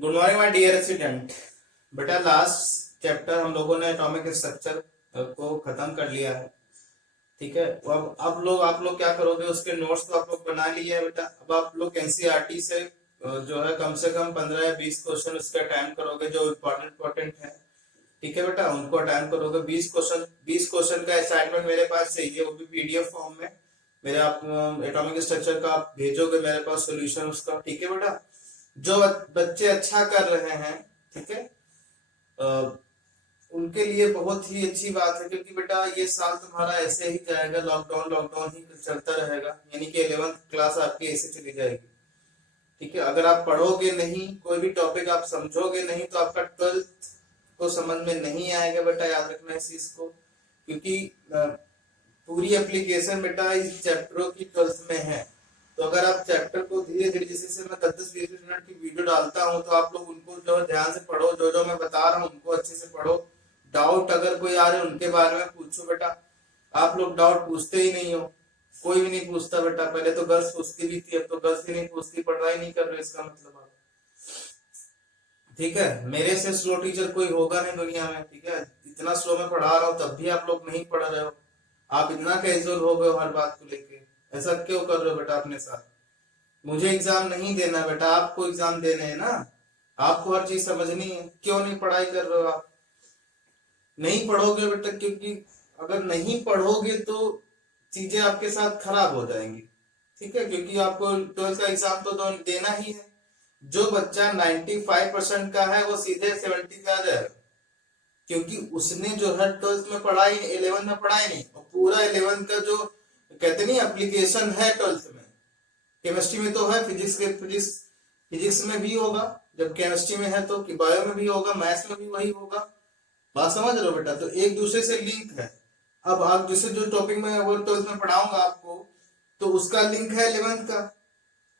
Good morning my dear student. बेटा last chapter हम लोगों ने एटॉमिक स्ट्रक्चर को खत्म कर लिया है। ठीक है, तो अब लोग आप लोग क्या करोगे, उसके नोट्स तो आप लोग बना लिए है बेटा। अब आप लोग एनसीईआरटी से जो है कम से कम 15 या 20 क्वेश्चन उसके अटेम्प्ट करोगे जो इम्पोर्टेंट है। ठीक है बेटा, उनको अटेम्प्ट करोगे। 20 क्वेश्चन का असाइनमेंट मेरे पास चाहिए, वो भी पीडीएफ फॉर्म में। मेरे आप एटॉमिक स्ट्रक्चर का आप भेजोगे मेरे पास सोल्यूशन उसका। ठीक है बेटा, जो बच्चे अच्छा कर रहे हैं, ठीक है, अ, उनके लिए बहुत ही अच्छी बात है, क्योंकि बेटा ये साल तुम्हारा ऐसे ही जाएगा, लॉकडाउन लॉकडाउन ही चलता रहेगा, यानी कि 11th क्लास आपकी ऐसे चली जाएगी। ठीक है, अगर आप पढ़ोगे नहीं, कोई भी टॉपिक आप समझोगे नहीं, तो आपका 12th को समझ में नहीं आएगा बेटा। याद रखना इस चीज को, क्योंकि पूरी एप्लीकेशन बेटा इस चैप्टरों की 12th में है। तो अगर आप चैप्टर को धीरे धीरे, जैसे मैं 10-20 मिनट की वीडियो डालता हूँ, तो आप लोग उनको जो ध्यान से पढ़ो, जो जो मैं बता रहा हूँ उनको अच्छे से पढ़ो। डाउट अगर कोई आ रहे उनके बारे में पूछो बेटा। आप लोग डाउट पूछते ही नहीं हो, कोई भी नहीं पूछता बेटा। पहले तो गर्ल्स पूछती भी थी, अब तो गर्ल्स भी नहीं पूछती, पढ़ाई नहीं कर रहे, इसका मतलब आप। ठीक है, मेरे से स्लो टीचर कोई होगा नहीं दुनिया में। ठीक है, इतना स्लो मैं पढ़ा रहा हूँ तब भी आप लोग नहीं पढ़ रहे हो। आप इतना कैजुअल हो गए हो हर बात को लेके। ऐसा क्यों कर रहे हो बेटा अपने साथ? मुझे एग्जाम नहीं देना बेटा, आपको एग्जाम देने हैं ना। आपको हर चीज समझनी है। क्यों नहीं पढ़ाई कर रहे हो आप? नहीं पढ़ोगे बेटा, क्योंकि अगर नहीं पढ़ोगे तो चीजें आपके साथ खराब हो जाएंगी। ठीक है, क्योंकि आपको 12th का एग्जाम तो देना ही है। जो बच्चा 95% का है वो सीधे 70 पे आ जाएगा, क्योंकि उसने जो है 12th में पढ़ाई, 11th में पढ़ाई नहीं, और पूरा 11th का जो कहते नहीं एप्लीकेशन है 12th में। केमिस्ट्री में तो है, फिजिक्स में भी होगा, जब केमिस्ट्री में है तो बायो में भी होगा, मैथ्स में भी वही होगा। बात समझ रहे हो बेटा? तो एक दूसरे से लिंक है। अब आप जैसे जो टॉपिक में वो 12th में पढ़ाऊंगा आपको, तो उसका लिंक है 11th का।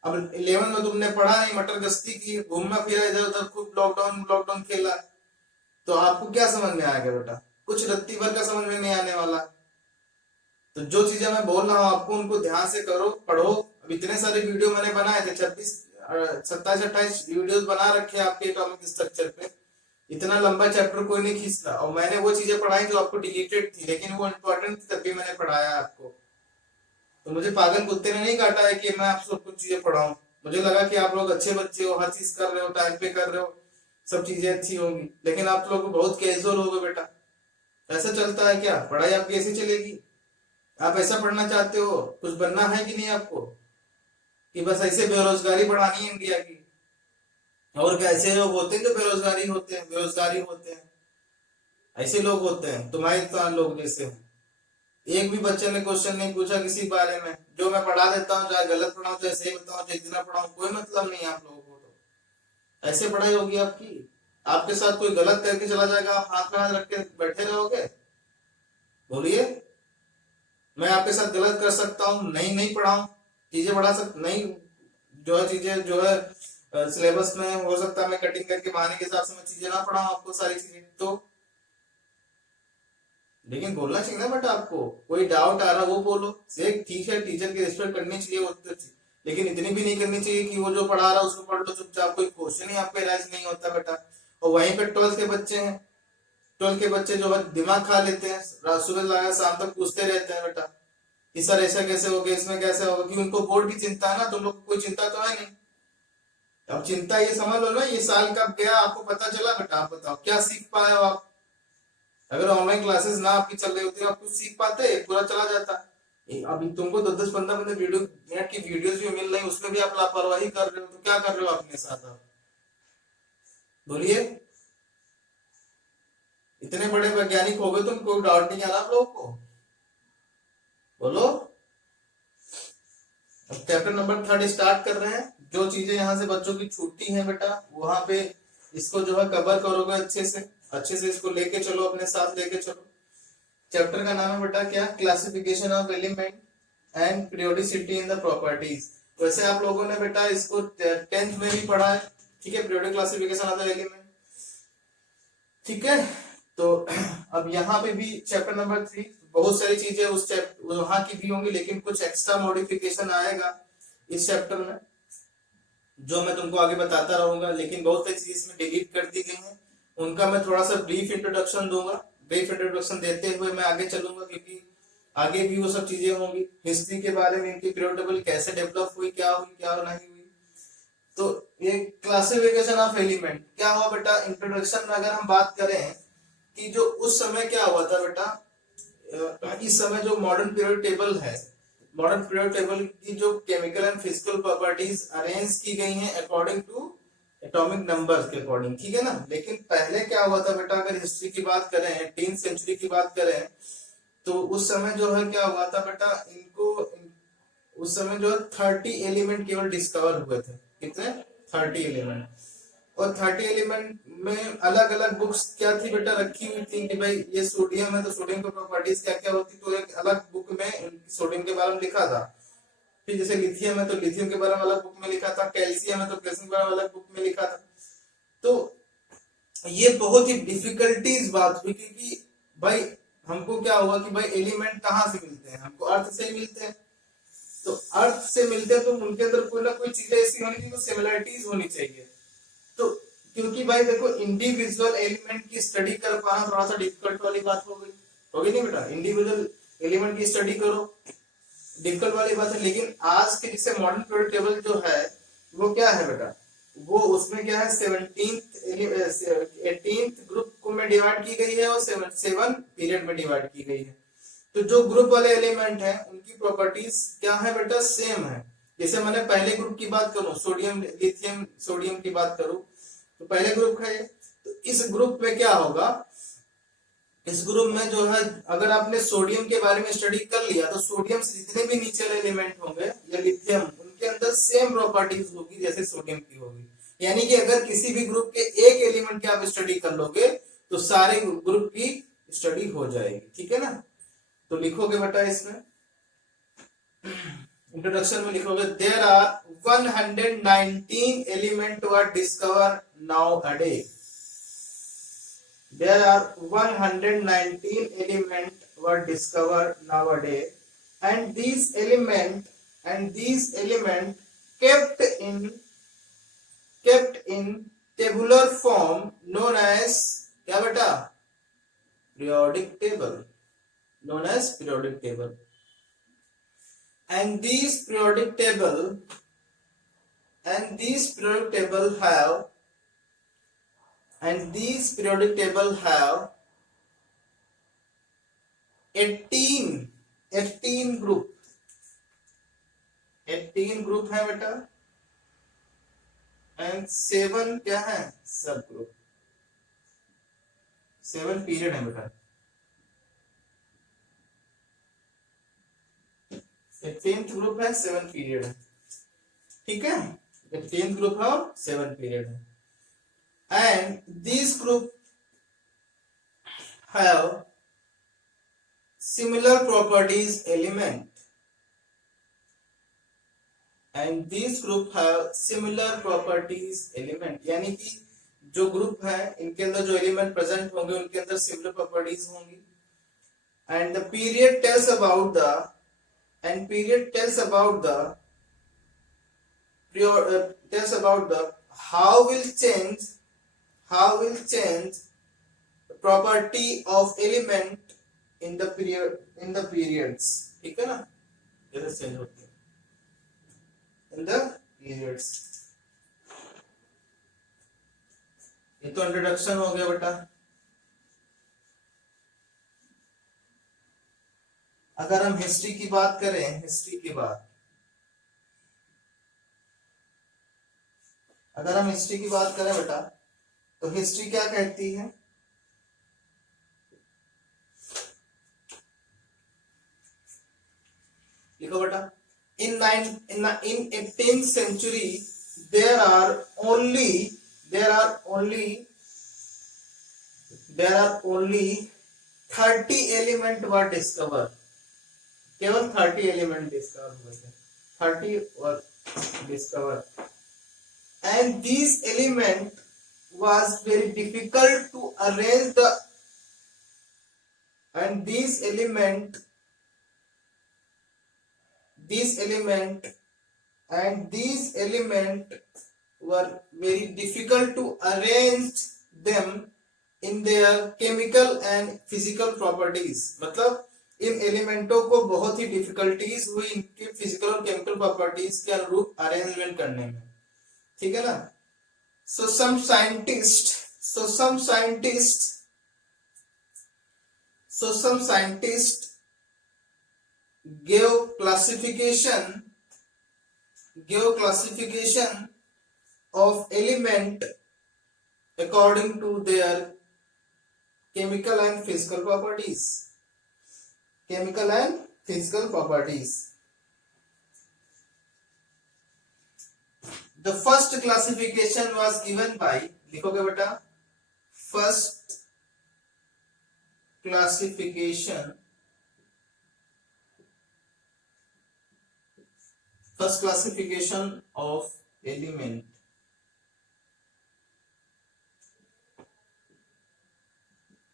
अब 11th में तुमने पढ़ा नहीं, मटर गश्ती की, घूमना फिरा इधर उधर, खूब लॉकडाउन लॉकडाउन खेला, तो आपको क्या समझ में आएगा बेटा? कुछ रत्ती भर का समझ में नहीं आने वाला। तो जो चीजें मैं बोल रहा हूँ आपको, उनको ध्यान से करो, पढ़ो। अब इतने सारे वीडियो मैंने बनाए थे, 27-28 वीडियोस बना रखे हैं आपके एटॉमिक स्ट्रक्चर पे। इतना लंबा चैप्टर कोई नहीं खींचता, और मैंने वो चीजें पढ़ाई जो आपको डिलीटेड थी, लेकिन वो इम्पोर्टेंट थी, तब भी मैंने पढ़ाया आपको। तो मुझे पागल कुत्ते ने नहीं काटा है कि मैं आप सब कुछ चीजें पढ़ाऊं। मुझे लगा कि आप लोग अच्छे बच्चे हो, हर चीज कर रहे हो, टाइम पे कर रहे हो, सब चीजें अच्छी होंगी, लेकिन आप लोग बहुत कैजुअल हो गए बेटा। ऐसा चलता है क्या? पढ़ाई आपकी ऐसी चलेगी? आप ऐसा पढ़ना चाहते हो? कुछ बनना है कि नहीं आपको, कि बस ऐसे बेरोजगारी बढ़ानी है इंडिया की? और क्या ऐसे लोग होते हैं जो बेरोजगारी होते हैं, बेरोजगारी होते हैं? ऐसे लोग होते हैं तुम्हारे तो लोग जैसे हैं। एक भी बच्चे ने क्वेश्चन नहीं पूछा किसी बारे में। जो मैं पढ़ा देता हूँ, चाहे गलत पढ़ाऊं चाहे सही बताऊं, चाहे जितना पढ़ाऊं, कोई मतलब नहीं है आप लोगों को। तो ऐसे पढ़ाई होगी आपकी? आपके साथ कोई गलत करके चला जाएगा, आप हाथ में हाथ रख के बैठे रहोगे? बोलिए। मैं आपके साथ गलत कर सकता हूँ, नहीं नहीं पढ़ाऊं, चीजें बढ़ा सकता नहीं, जो है चीजें जो है सिलेबस में हो सकता है मैं कटिंग करके बहाने के हिसाब से मैं चीजें ना पढ़ाऊं आपको सारी चीजें तो। लेकिन बोलना चाहिए ना बेटा आपको, कोई डाउट आ रहा वो बोलो। से ठीक है, टीचर की रिस्पेक्ट करनी चाहिए वो तो, लेकिन इतनी भी नहीं करनी चाहिए कि वो जो पढ़ा रहा है उसको पढ़ लो चुपचाप, कोई क्वेश्चन ही आपके राइज नहीं होता बेटा। और वहीं पे 12th के बच्चे हैं, 12th के बच्चे जो है दिमाग खा लेते हैं, सुबह लगा शाम तक पूछते रहते हैं बेटा कि सर ऐसा कैसे हो गया, इसमें कैसे होगा, कि उनको बोर्ड की चिंता है ना, तुम लोग को कोई चिंता तो है नहीं। अब चिंता ये समझ लो ना, ये साल कब गया आपको पता चला बेटा? आप बताओ क्या सीख पाए हो आप? अगर ऑनलाइन क्लासेस ना आपकी चल रही होती, आप कुछ सीख पाते? पूरा चला जाता। अभी तुमको 10-10 15 मिनट वीडियो मिनट की वीडियोस भी मिल रही, उसमें भी आप लापरवाही कर रहे हो, तो क्या कर रहे हो अपने साथ आप? बोलिए। इतने बड़े वैज्ञानिक हो गए तुम, कोई डाउट नहीं आ रहा आप लोगों को? बोलो। अब चैप्टर नंबर 3 स्टार्ट कर रहे हैं। जो चीजें यहाँ से बच्चों की छूटी हैं बेटा, वहां पे इसको जो है कवर करोगे अच्छे से, अच्छे से इसको लेके चलो, अपने साथ लेके चलो। चैप्टर का नाम है बेटा क्या? Classification of element and periodicity in the properties. वैसे आप लोगों ने बेटा इसको 10th में भी पढ़ा है। ठीक है, periodic classification of the element. ठीक है, तो अब यहाँ पे भी चैप्टर नंबर 3, बहुत सारी चीजें उस चैप्टर वहां की भी होंगी, लेकिन कुछ एक्स्ट्रा मॉडिफिकेशन आएगा इस चैप्टर में। जो मैं तुमको आगे बताता रहूंगा, लेकिन बहुत सारी चीजें इसमें डिलीट कर दी गई हैं, उनका मैं थोड़ा सा ब्रीफ इंट्रोडक्शन दूंगा। ब्रीफ इंट्रोडक्शन देते हुए मैं आगे चलूंगा, क्योंकि आगे भी वो सब चीजें होंगी। हिस्ट्री के बारे में, इनकी पीरियड टेबल कैसे डेवलप हुई, क्या नहीं हुई। तो ये क्लासिफिकेशन ऑफ एलिमेंट क्या हुआ बेटा। इंट्रोडक्शन में अगर हम बात करें कि जो उस समय क्या हुआ था बेटा, इस समय जो मॉडर्न पीरियड टेबल है, मॉडर्न पीरियड टेबल की जो chemical and physical properties arrange की गई हैं अकॉर्डिंग टू एटॉमिक नंबर्स के अकॉर्डिंग, ठीक है ना। लेकिन पहले क्या हुआ था बेटा, अगर हिस्ट्री की बात करें, 18th सेंचुरी की बात करें, तो उस समय जो है क्या हुआ था बेटा, उस समय जो 30 एलिमेंट केवल डिस्कवर हुए थे। कितने? 30 एलिमेंट। और 30 एलिमेंट में अलग अलग बुक्स क्या थी बेटा, रखी हुई थी कि भाई ये सोडियम है तो सोडियम की प्रॉपर्टीज क्या क्या होती, तो एक अलग बुक में सोडियम के बारे में लिखा था। फिर जैसे लिथियम है तो लिथियम के बारे में अलग बुक में लिखा था, कैल्शियम है तो कैल्शियम के बारे में अलग बुक में लिखा था। तो ये बहुत ही डिफिकल्टीज बात हुई, क्योंकि भाई हमको क्या हुआ कि भाई एलिमेंट कहाँ से मिलते हैं, हमको अर्थ से ही मिलते हैं। तो अर्थ से मिलते हैं तो उनके अंदर कोई ना कोई चीजें ऐसी होनी चाहिए, सिमिलरिटीज होनी चाहिए। तो क्योंकि भाई देखो, इंडिविजुअल एलिमेंट की स्टडी कर पाना थोड़ा सा डिफिकल्ट वाली बात हो गई, होगी नहीं बेटा। इंडिविजुअल एलिमेंट की स्टडी करो, डिफिकल्ट वाली बात है। लेकिन आज के जैसे मॉडर्न पीरियड टेबल जो है वो क्या है बेटा, वो उसमें क्या है 18th ग्रुप को में डिवाइड की गई है और 7 पीरियड में डिवाइड की गई है। तो जो ग्रुप वाले एलिमेंट हैं उनकी प्रॉपर्टीज क्या है बेटा, सेम है। जैसे मैंने पहले ग्रुप की बात करूं, सोडियम लिथियम सोडियम की बात करूं, तो पहले ग्रुप है। तो इस ग्रुप में क्या होगा, इस ग्रुप में जो है अगर आपने सोडियम के बारे में स्टडी कर लिया, तो सोडियम से जितने भी नीचे एलिमेंट होंगे या लिथियम, उनके अंदर सेम प्रॉपर्टीज होगी जैसे सोडियम की होगी। यानी कि अगर किसी भी ग्रुप के एक एलिमेंट की आप स्टडी कर लोगे तो सारे ग्रुप की स्टडी हो जाएगी, ठीक है ना। तो लिखोगे बेटा इसमें इंट्रोडक्शन में लिखोगे, there are 119 element were discover nowadays. There are 119 elements were discovered nowadays, and these element kept in tabular form known as क्या बेटा, periodic table, known as periodic table. And these periodic table have and these periodic table have 18 group है बेटा, and 7 क्या है, सब group. 7 period है बेटा, 18th group है, 7 पीरियड है, ठीक है। 18th ग्रुप है और 7 पीरियड है। And these group have similar properties element, and these group have similar properties element, यानी कि जो ग्रुप है इनके अंदर जो एलिमेंट प्रेजेंट होंगे उनके अंदर सिमिलर प्रॉपर्टीज होंगी। And the period tells about the how will change property of element in the periods, ठीक है ना, जैसे चेंज होती है इन द periods। ये तो इंट्रोडक्शन हो गया बेटा। अगर हम हिस्ट्री की बात करें, अगर हम हिस्ट्री की बात करें बेटा, तो हिस्ट्री क्या कहती है, लिखो बेटा। in 18th century there are only 30 element were discover, केवल 30 एलिमेंट डिस्कवर हुए थे, 30 वर discover. And these element was very difficult to arrange the and these element and these element were very difficult to arrange them in their chemical and physical properties। मतलब इन एलिमेंटों को बहुत ही difficulties हुई इनके physical और chemical properties के अनुरूप arrangement करने में, ठीक है ना। so some scientists so some scientists so some scientists gave classification of element according to their chemical and physical properties। chemical and physical properties। The first classification was given by, लिखोगे बेटा, first classification of element,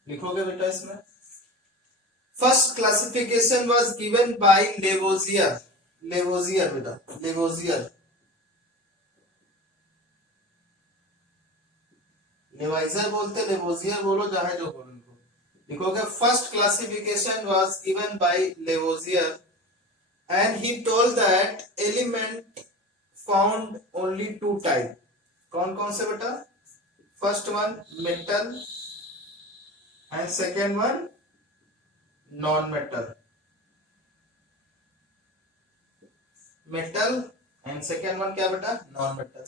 लिखोगे बेटा इसमें। First classification was given by Lavoisier बेटा, लेवाइजर बोलते, Lavoisier बोलो, चाहे जो बोलो इनको। लिखोगे first classification was given by Lavoisier and he told that element found only two type. कौन कौन से बेटा? First one metal and second one non metal. Metal and second one क्या बेटा? Non metal.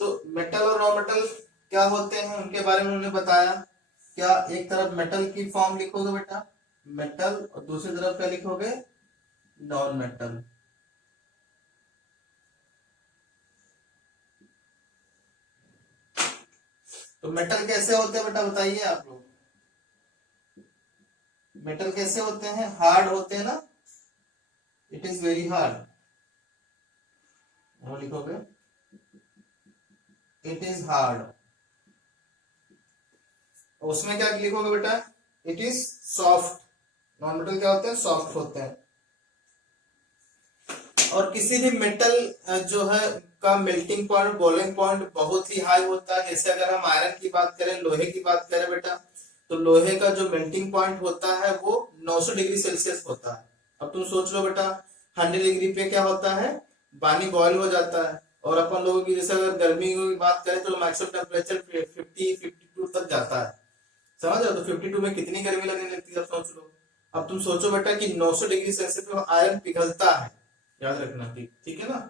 तो मेटल और नॉन मेटल क्या होते हैं उनके बारे में उन्होंने बताया। क्या एक तरफ मेटल की फॉर्म लिखोगे बेटा मेटल, और दूसरी तरफ क्या लिखोगे? Non metal. तो मेटल कैसे होते हैं बेटा बताइए आप लोग। मेटल कैसे होते हैं? हार्ड होते हैं ना, इट इज वेरी हार्ड। वो लिखोगे इट इज हार्ड। उसमें क्या लिखोगे बेटा? It is soft. Non metal क्या होते हैं? सॉफ्ट होते हैं। और किसी भी मेटल जो है का मेल्टिंग पॉइंट, बॉइलिंग पॉइंट बहुत ही हाई होता है। जैसे अगर हम आयरन की बात करें, लोहे की बात करें बेटा, तो लोहे का जो मेल्टिंग पॉइंट होता है वो 900 डिग्री सेल्सियस होता है। अब तुम सोच लो बेटा 100 डिग्री पे क्या होता है? पानी बॉयल हो जाता है। और अपन लोगों की जैसे अगर गर्मी की बात करें तो मैक्सिमम टेम्परेचर 50-52 तक जाता है, समझ रहे हो? तो 52 में कितनी गर्मी लगने लगती है, अब सोच लो। अब तुम सोचो बेटा कि 900 डिग्री सेल्सियस पे आयरन पिघलता है, याद रखना, ठीक है ना।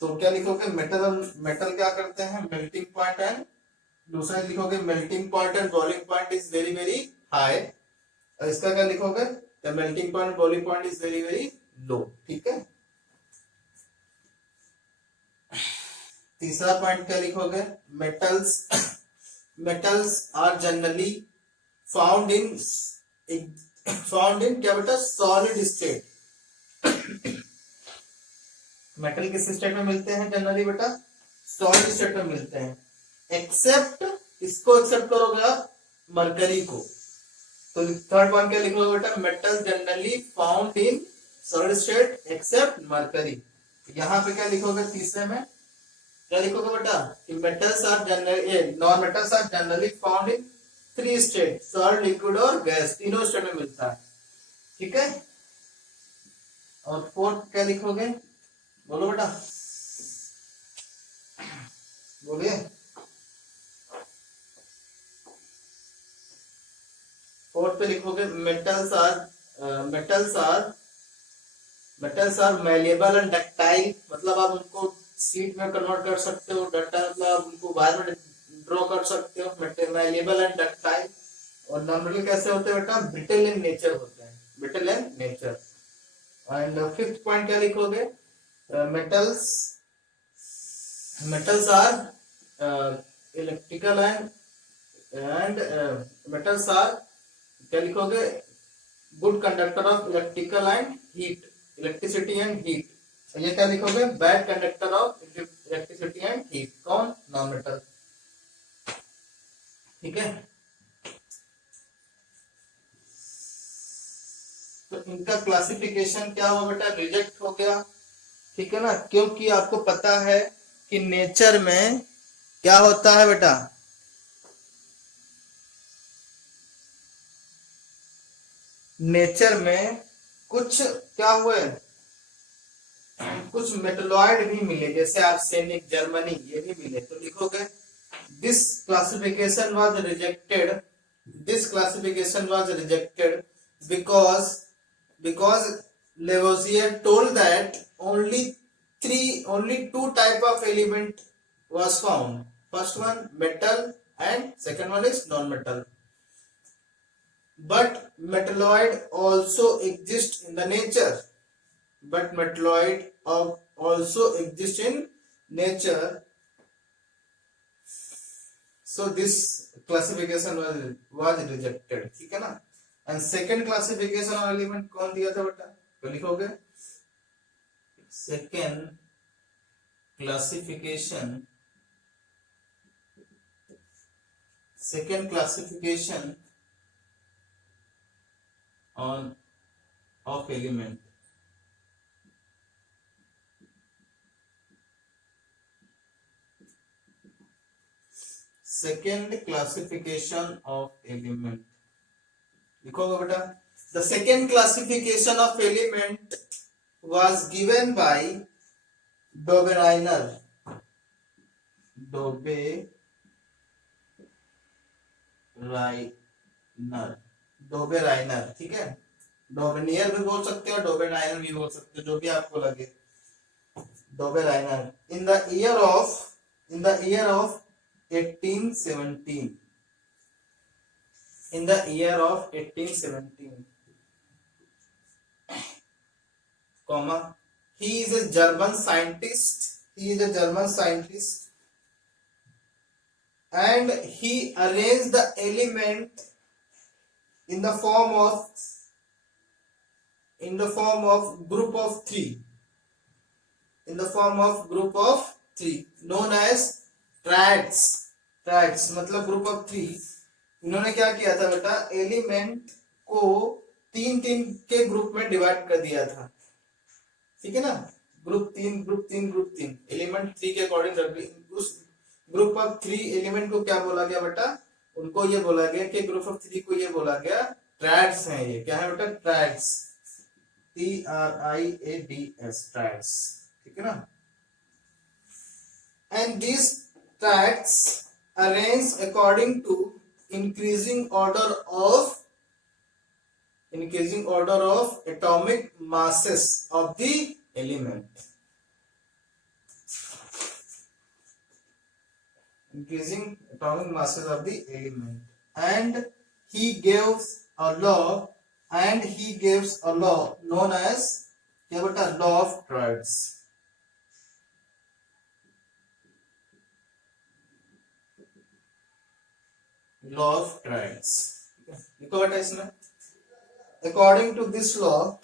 तो क्या लिखोगे? मेटल क्या करते हैं? मेल्टिंग पॉइंट एंड, दूसरा लिखोगे melting point and boiling point is very very high. और इसका क्या लिखोगे? The melting point boiling point is very very low, ठीक है। तीसरा पॉइंट क्या लिखोगे? Metals are generally found in क्या बेटा? Solid state. मेटल किस स्टेट में मिलते हैं जनरली बेटा? सॉलिड स्टेट में मिलते हैं, एक्सेप्ट, इसको एक्सेप्ट करोगे आप, मरकरी को। तो थर्ड पॉइंट क्या लिखोगे बेटा? Metal generally found in solid state except mercury. यहाँ पे क्या लिखोगे? तीसरे में क्या लिखोगे बेटा? कि metals are generally, non metals are generally found in 3 state, solid, liquid और गैस, तीनों स्टेट में मिलता है, ठीक है। और फोर्थ क्या लिखोगे? बोलो बेटा, बोलिए। फोर्थ पे लिखोगे metals are malleable and ductile. मतलब आप उनको शीट में कन्वर्ट कर सकते हो, डक्टाइल मतलब आप उनको वायर में ड्रॉ कर सकते हो, मैलेबल एंड डक्टाइल। और नॉन मेटल कैसे होते हैं बेटा? ब्रिटल इन नेचर होते हैं, brittle in nature. And fifth point क्या लिखोगे? metals are electrical and metals are क्या लिखोगे? Good conductor of electrical and heat, electricity and heat. ये क्या लिखोगे? Bad conductor of electricity and heat. कौन? नॉन मेटल, ठीक है। तो इनका क्लासिफिकेशन क्या हुआ बेटा? रिजेक्ट हो गया, ठीक है ना, क्योंकि आपको पता है कि नेचर में क्या होता है बेटा, नेचर में कुछ क्या हुए, कुछ मेटलॉइड भी मिले, जैसे आर्सेनिक, जर्मनी, ये भी मिले। तो लिखोगे this classification was rejected, this classification was rejected because Lavoisier told that only two type of element was found. First one metal and second one is non-metal. But metalloid also exist in the nature. But metalloid also exist in nature. So this classification was rejected. ठीक है ना। And second classification of element कौन दिया था बेटा, तो लिखोगे second classification, second classification on off element, second classification of element लिखोगे बेटा। The second classification of element was given by Dobereiner, Dobereiner, ठीक है। डोबेनियर भी बोल सकते हो, डोबेराइनर भी बोल सकते हो, जो भी आपको लगे। Dobereiner in the year of 1817, in the year of 1817, comma, he is a German scientist, and he arranged the element in the form of group of three, known as triads, मतलब group of three। इन्होंने क्या किया था बेटा, element को तीन तीन के ग्रुप में डिवाइड कर दिया था, ठीक है ना। ग्रुप तीन एलिमेंट थ्री के अकॉर्डिंग रख दी। उस ग्रुप ऑफ थ्री एलिमेंट को क्या बोला गया बेटा, उनको ये बोला गया कि ग्रुप ऑफ थ्री को ये बोला गया ट्राइड्स हैं। ये क्या है बेटा, ट्राइड्स, TRIADS, ट्राइड्स, ठीक है ना। And this triads arrange according to increasing order of atomic masses of the element, and he gives a law known as क्या बेटा, law of triads, law of triads। लिखो बेटा इसमें, according to this law,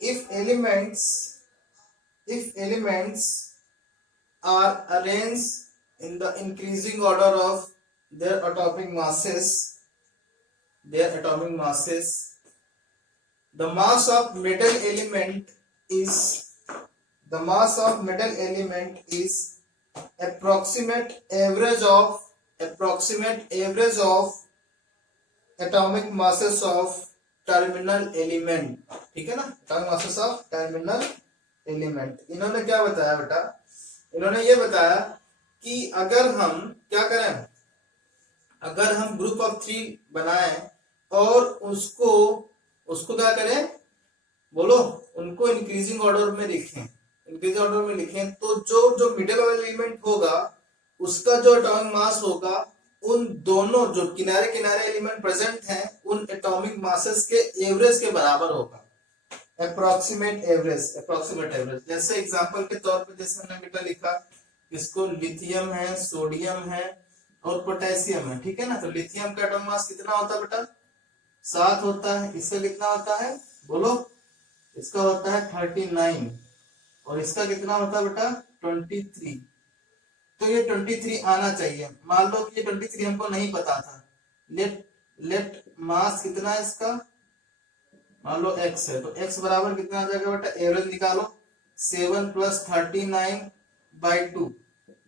if elements are arranged in the increasing order of their atomic masses, the mass of metal element is approximate average of atomic masses of terminal element, ठीक है ना, atomic masses of terminal element। इन्होंने क्या बताया बेटा, इन्होंने ये बताया कि अगर हम क्या करें, अगर हम ग्रुप ऑफ थ्री बनाएं और उसको क्या करें, बोलो, उनको इंक्रीजिंग ऑर्डर में लिखें, तो जो मिडिल वाला एलिमेंट होगा उसका जो एटॉमिक मास होगा उन दोनों जो किनारे किनारे एलिमेंट प्रेजेंट हैं उन एटॉमिक मासेस के एवरेज के बराबर होगा। Approximate average. जैसे एग्जांपल के तौर पे जैसे हमने बेटा लिखा, इसको लिथियम है, सोडियम है और पोटेशियम है, ठीक है ना। तो लिथियम का एटॉमिक मास कितना होता है बेटा, 7 होता है। इसका कितना होता है, बोलो, इसका होता है 39 और इसका कितना होता है बेटा 23, तो ये 23 आना चाहिए। मान लो कि ये 23 हमको नहीं पता था। लेट मास कितना है इसका, मान लो x है, तो x बराबर कितना आ जाएगा बेटा, एवरेज निकालो, 7 + 39/2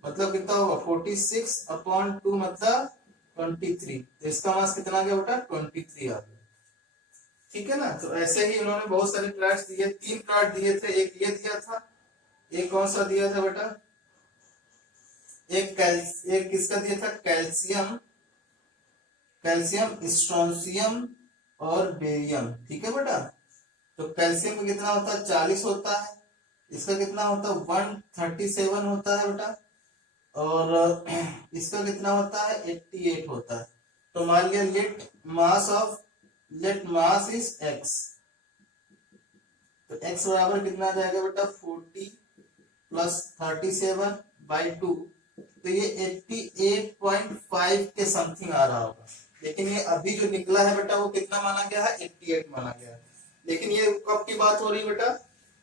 मतलब कितना होगा 46/2 मतलब 23, तो इसका मास कितना आ गया बेटा 23 आ गया। ठीक है ना। तो ऐसे ही उन्होंने बहुत सारे प्लॉट्स दिए, 3 प्लॉट दिए थे, एक ये दिया था, एक कौन सा दिया था बेटा, एक किसका दिया था, कैल्शियम स्ट्रोंशियम और बेरियम। ठीक है बेटा। तो कैल्शियम का कितना होता है 40 होता है, इसका कितना होता है 137 होता है बेटा, और इसका कितना होता है 88 होता है। तो मान लिया लेट मास इज x, तो x बराबर कितना आ जाएगा बेटा 40 + 37/2, तो ये 88.5 के समथिंग आ रहा होगा। लेकिन ये अभी जो निकला है बेटा वो कितना माना गया है 88 माना गया है। लेकिन ये कब की बात हो रही है बेटा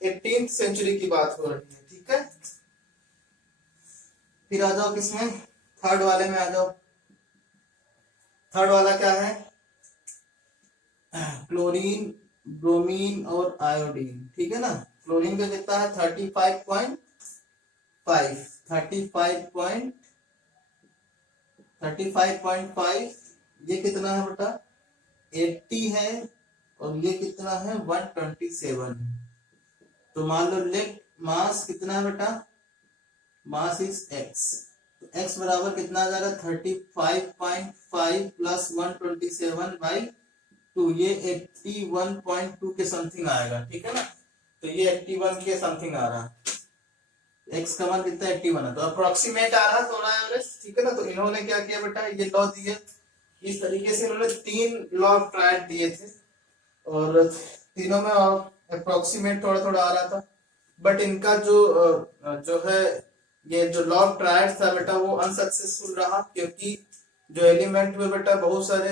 18th सेंचुरी की बात हो रही है। ठीक है। फिर आ जाओ किसमें, थर्ड वाले में आ जाओ। थर्ड वाला क्या है, क्लोरीन, ब्रोमीन और आयोडीन। ठीक है ना। क्लोरीन का कितना है 35.5, ये कितना है बेटा 80 है, और ये कितना है 127 है। तो मान लो लेट मास कितना है बेटा, मास इज x, तो x बराबर कितना आ जाएगा 35.5 + 127/2, ये 81.2 के समथिंग आएगा। ठीक है ना। तो ये 81 के समथिंग आ रहा है, x का मान कितना 81 है, तो अप्रोक्सीमेट आ रहा थोड़ा एवरेज। ठीक है ना। तो इन्होंने क्या किया बेटा, ये लॉ दिए, इस तरीके से इन्होंने 3 लॉ ऑफ ट्रायड दिए थे, और तीनों में अप्रोक्सीमेट थोड़ा थोड़ा आ रहा था। बट इनका जो है ये जो लॉ ऑफ ट्रायड था बेटा वो अनसक्सेसफुल रहा, क्योंकि जो एलिमेंट हुए बेटा बहुत सारे,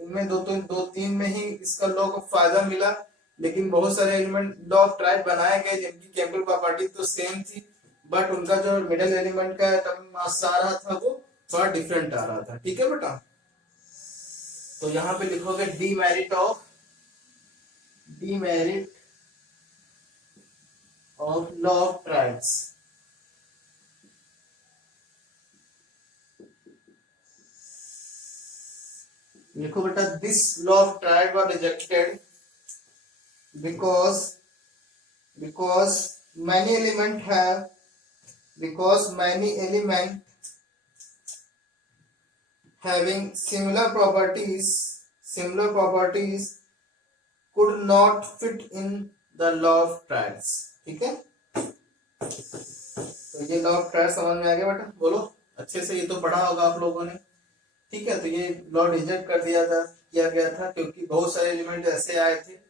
इनमें दो तीन में ही इसका लॉ को फायदा मिला, लेकिन बहुत सारे एलिमेंट लॉ ऑफ ट्रायड बनाए गए जिनकी केमिकल प्रॉपर्टी तो सेम थी, बट उनका जो मिडिल एलिमेंट का एटॉमिक मास आ रहा था वो थोड़ा डिफरेंट आ रहा था। ठीक है बेटा। तो यहाँ पे लिखोगे demerit of law of triads. लिखो बेटा, this law of triad was rejected because many element having similar properties could not fit in the law of trades। ठीक है। तो ये लॉ ऑफ ट्रायड समझ में आ गया बेटा, बोलो अच्छे से, ये तो पढ़ा होगा आप लोगों ने। ठीक है। तो ये लॉ रिजेक्ट कर किया गया था क्योंकि बहुत सारे एलिमेंट ऐसे आए थे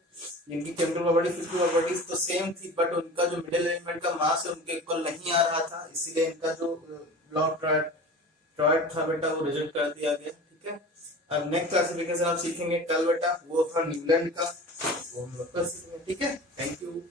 जिनकी केमिकल प्रॉपर्टी फिजिकल प्रॉपर्टीज तो सेम थी, बट उनका जो मिडिल एलिमेंट का मास है उनके इक्वल नहीं आ रहा था, इसीलिए इनका जो लॉ ऑफ ट्रायड था बेटा वो रिजेक्ट कर दिया गया। ठीक है। अब नेक्स्ट क्लासिफिकेशन आप सीखेंगे कल बेटा, वो था न्यूलैंड का, वो हम लोग कल सीखेंगे। ठीक है। Thank you.